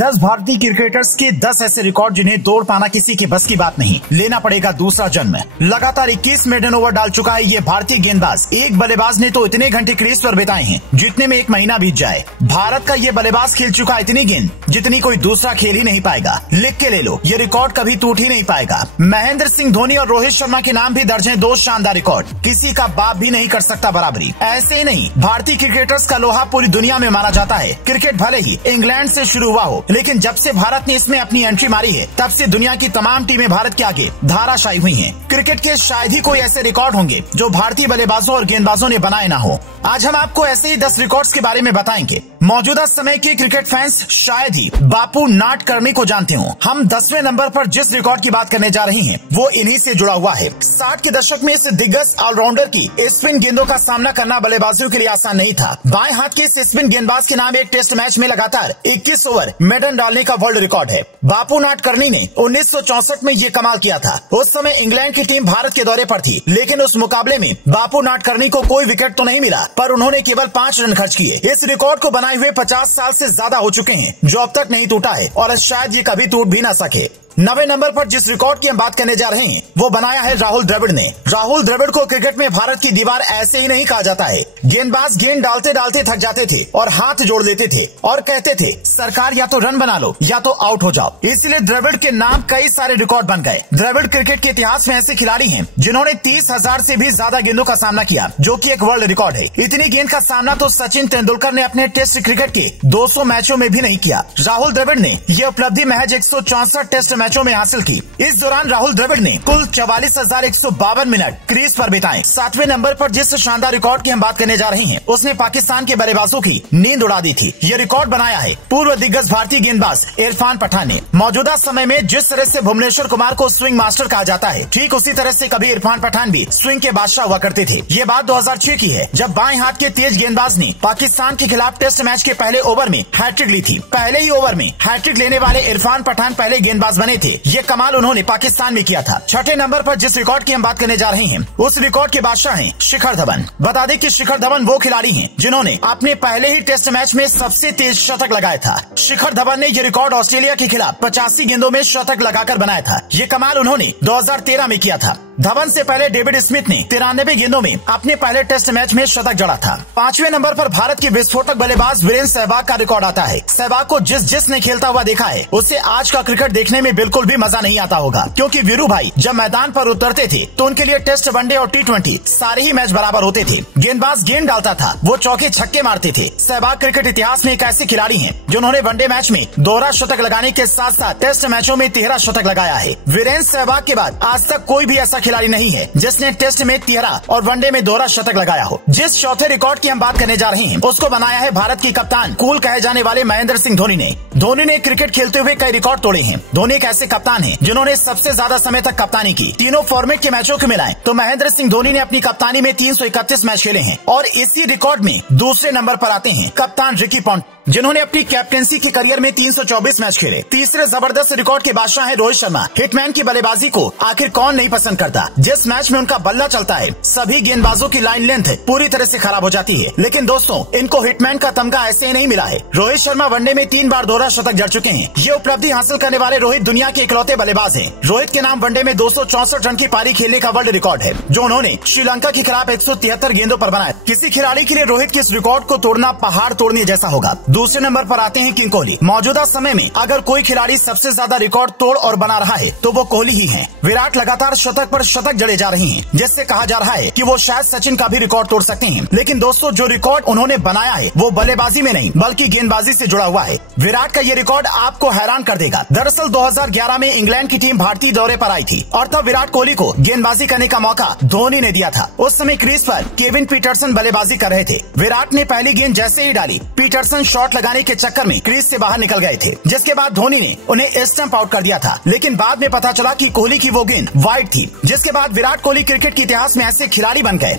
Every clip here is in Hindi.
10 भारतीय क्रिकेटर्स के 10 ऐसे रिकॉर्ड जिन्हें तोड़ पाना किसी के बस की बात नहीं। लेना पड़ेगा दूसरा जन्म। लगातार 21 मेडन ओवर डाल चुका है ये भारतीय गेंदबाज। एक बल्लेबाज ने तो इतने घंटे क्रीज पर बिताए हैं जितने में एक महीना बीत जाए। भारत का ये बल्लेबाज खेल चुका है इतनी गेंद जितनी कोई दूसरा खेल ही नहीं पाएगा। लिख के ले लो, ये रिकॉर्ड कभी टूट ही नहीं पाएगा। महेंद्र सिंह धोनी और रोहित शर्मा के नाम भी दर्ज है 2 शानदार रिकॉर्ड। किसी का बाप भी नहीं कर सकता बराबरी। ऐसे ही नहीं, भारतीय क्रिकेटर्स का लोहा पूरी दुनिया में माना जाता है। क्रिकेट भले ही इंग्लैंड से शुरू हुआ हो, लेकिन जब से भारत ने इसमें अपनी एंट्री मारी है तब से दुनिया की तमाम टीमें भारत के आगे धाराशायी हुई हैं। क्रिकेट के शायद ही कोई ऐसे रिकॉर्ड होंगे जो भारतीय बल्लेबाजों और गेंदबाजों ने बनाए ना हो। आज हम आपको ऐसे ही 10 रिकॉर्ड्स के बारे में बताएंगे। मौजूदा समय के क्रिकेट फैंस शायद ही बापू नाडकर्णी को जानते हो। हम 10वें नंबर पर जिस रिकॉर्ड की बात करने जा रहे हैं वो इन्हीं से जुड़ा हुआ है। 60 के दशक में इस दिग्गज ऑलराउंडर की स्पिन गेंदों का सामना करना बल्लेबाजों के लिए आसान नहीं था। बाएं हाथ के इस स्पिन गेंदबाज के नाम एक टेस्ट मैच में लगातार 21 ओवर मेडन डालने का वर्ल्ड रिकॉर्ड है। बापू नाडकर्णी ने 1964 में ये कमाल किया था। उस समय इंग्लैंड की टीम भारत के दौरे पर थी, लेकिन उस मुकाबले में बापू नाडकर्णी को कोई विकेट तो नहीं मिला, पर उन्होंने केवल 5 रन खर्च किए। इस रिकॉर्ड को बनाए हुए 50 साल से ज्यादा हो चुके हैं, जो अब तक नहीं टूटा है और शायद ये कभी टूट भी ना सके। 9वें नंबर पर जिस रिकॉर्ड की हम बात करने जा रहे हैं वो बनाया है राहुल द्रविड़ ने। राहुल द्रविड़ को क्रिकेट में भारत की दीवार ऐसे ही नहीं कहा जाता है। गेंदबाज गेंद डालते डालते थक जाते थे और हाथ जोड़ लेते थे और कहते थे सरकार या तो रन बना लो या तो आउट हो जाओ। इसलिए द्रविड़ के नाम कई सारे रिकॉर्ड बन गए। द्रविड़ क्रिकेट के इतिहास में ऐसे खिलाड़ी हैं जिन्होंने 30,000 से भी ज्यादा गेंदों का सामना किया, जो कि एक वर्ल्ड रिकॉर्ड है। इतनी गेंद का सामना तो सचिन तेंदुलकर ने अपने टेस्ट क्रिकेट के 200 मैचों में भी नहीं किया। राहुल द्रविड़ ने यह उपलब्धि महज 164 टेस्ट मैचों में हासिल की। इस दौरान राहुल द्रविड़ ने कुल 44,152 मिनट क्रीज पर बिताए। 7वें नंबर पर जिस शानदार रिकॉर्ड की हम बात करने जा रहे हैं उसने पाकिस्तान के बल्लेबाजों की नींद उड़ा दी थी। यह रिकॉर्ड बनाया है पूर्व दिग्गज भारतीय गेंदबाज इरफान पठान ने। मौजूदा समय में जिस तरह से भुवनेश्वर कुमार को स्विंग मास्टर कहा जाता है, ठीक उसी तरह से कभी इरफान पठान भी स्विंग के बादशाह हुआ करते थे। ये बात 2006 की है, जब बाएं हाथ के तेज गेंदबाज ने पाकिस्तान के खिलाफ टेस्ट मैच के पहले ओवर में हैट्रिक ली थी। पहले ही ओवर में हैट्रिक लेने वाले इरफान पठान पहले गेंदबाज बने थे। ये कमाल उन्होंने पाकिस्तान में किया था। 6ठे नंबर पर जिस रिकॉर्ड की हम बात करने जा रहे हैं उस रिकॉर्ड के बादशाह हैं शिखर धवन। बता दें कि शिखर धवन वो खिलाड़ी हैं जिन्होंने अपने पहले ही टेस्ट मैच में सबसे तेज शतक लगाया था। शिखर धवन ने ये रिकॉर्ड ऑस्ट्रेलिया के खिलाफ 85 गेंदों में शतक लगाकर बनाया था। ये कमाल उन्होंने 2013 में किया था। धवन से पहले डेविड स्मिथ ने 93 गेंदों में अपने पहले टेस्ट मैच में शतक जड़ा था। 5वें नंबर पर भारत के विस्फोटक बल्लेबाज वीरेंद्र सहवाग का रिकॉर्ड आता है। सहवाग को जिसने खेलता हुआ देखा है उसे आज का क्रिकेट देखने में बिल्कुल भी मजा नहीं आता होगा, क्योंकि वीरू भाई जब मैदान पर उतरते थे तो उनके लिए टेस्ट, वनडे और T20 सारे ही मैच बराबर होते थे। गेंदबाज गेंद डालता था, वो चौके छक्के मारते थे। सहवाग क्रिकेट इतिहास में एक ऐसे खिलाड़ी हैं जिन्होंने वनडे मैच में दोहरा शतक लगाने के साथ साथ टेस्ट मैचों में 13 शतक लगाया है। वीरेंद्र सहवाग के बाद आज तक कोई भी ऐसा खिलाड़ी नहीं है जिसने टेस्ट में 13 और वनडे में दोहरा शतक लगाया हो। जिस चौथे रिकॉर्ड की हम बात करने जा रहे हैं उसको बनाया है भारत की कप्तान कूल कहे जाने वाले महेंद्र सिंह धोनी ने। धोनी ने क्रिकेट खेलते हुए कई रिकॉर्ड तोड़े हैं। धोनी एक ऐसे कप्तान हैं जिन्होंने सबसे ज्यादा समय तक कप्तानी की। तीनों फॉर्मेट के मैचों को मिलाएं तो महेंद्र सिंह धोनी ने अपनी कप्तानी में 331 मैच खेले हैं और इसी रिकॉर्ड में दूसरे नंबर पर आते हैं कप्तान रिकी पॉन्टिंग, जिन्होंने अपनी कैप्टेंसी के करियर में 324 मैच खेले। तीसरे जबरदस्त रिकॉर्ड के बादशाह है रोहित शर्मा। हिटमैन की बल्लेबाजी को आखिर कौन नहीं पसंद करता। जिस मैच में उनका बल्ला चलता है सभी गेंदबाजों की लाइन लेंथ पूरी तरह से खराब हो जाती है, लेकिन दोस्तों इनको हिटमैन का तमगा ऐसे ही नहीं मिला है। रोहित शर्मा वनडे में 3 बार दोहरा शतक जड़ चुके हैं। ये उपलब्धि हासिल करने वाले रोहित दुनिया के इकलौते बल्लेबाज हैं। रोहित के नाम वनडे में 264 रन की पारी खेलने का वर्ल्ड रिकॉर्ड है, जो उन्होंने श्रीलंका के खिलाफ 173 गेंदों पर बनाया। किसी खिलाड़ी के लिए रोहित के इस रिकॉर्ड को तोड़ना पहाड़ तोड़ने जैसा होगा। दूसरे नंबर पर आते हैं किंग कोहली। मौजूदा समय में अगर कोई खिलाड़ी सबसे ज्यादा रिकॉर्ड तोड़ और बना रहा है तो वो कोहली ही है। विराट लगातार शतक पर शतक जड़े जा रहे हैं, जिससे कहा जा रहा है कि वो शायद सचिन का भी रिकॉर्ड तोड़ सकते हैं। लेकिन दोस्तों जो रिकॉर्ड उन्होंने बनाया है वो बल्लेबाजी में नहीं बल्कि गेंदबाजी से जुड़ा हुआ है। विराट का ये रिकॉर्ड आपको हैरान कर देगा। दरअसल 2011 में इंग्लैंड की टीम भारतीय दौरे पर आई थी और तब विराट कोहली को गेंदबाजी करने का मौका धोनी ने दिया था। उस समय क्रीज पर केविन पीटरसन बल्लेबाजी कर रहे थे। विराट ने पहली गेंद जैसे ही डाली, पीटरसन शॉट लगाने के चक्कर में क्रीज से बाहर निकल गए थे, जिसके बाद धोनी ने उन्हें स्टंप आउट कर दिया था। लेकिन बाद में पता चला कि कोहली की वो गेंद वाइड थी, जिसके बाद विराट कोहली क्रिकेट के इतिहास में ऐसे खिलाड़ी बन गए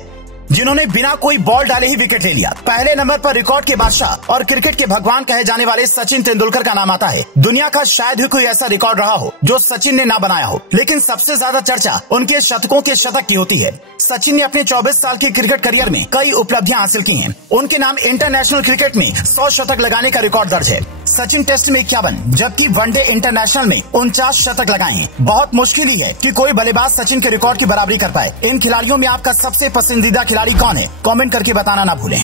जिन्होंने बिना कोई बॉल डाले ही विकेट ले लिया। पहले नंबर पर रिकॉर्ड के बादशाह और क्रिकेट के भगवान कहे जाने वाले सचिन तेंदुलकर का नाम आता है। दुनिया का शायद ही कोई ऐसा रिकॉर्ड रहा हो जो सचिन ने ना बनाया हो, लेकिन सबसे ज्यादा चर्चा उनके शतकों के शतक की होती है। सचिन ने अपने 24 साल के क्रिकेट करियर में कई उपलब्धियां हासिल की हैं। उनके नाम इंटरनेशनल क्रिकेट में 100 शतक लगाने का रिकॉर्ड दर्ज है। सचिन टेस्ट में 51 जबकि वनडे इंटरनेशनल में 49 शतक लगाए हैं। बहुत मुश्किल ही है कि कोई बल्लेबाज सचिन के रिकॉर्ड की बराबरी कर पाए। इन खिलाड़ियों में आपका सबसे पसंदीदा खिलाड़ी कौन है? कमेंट करके बताना ना भूलें।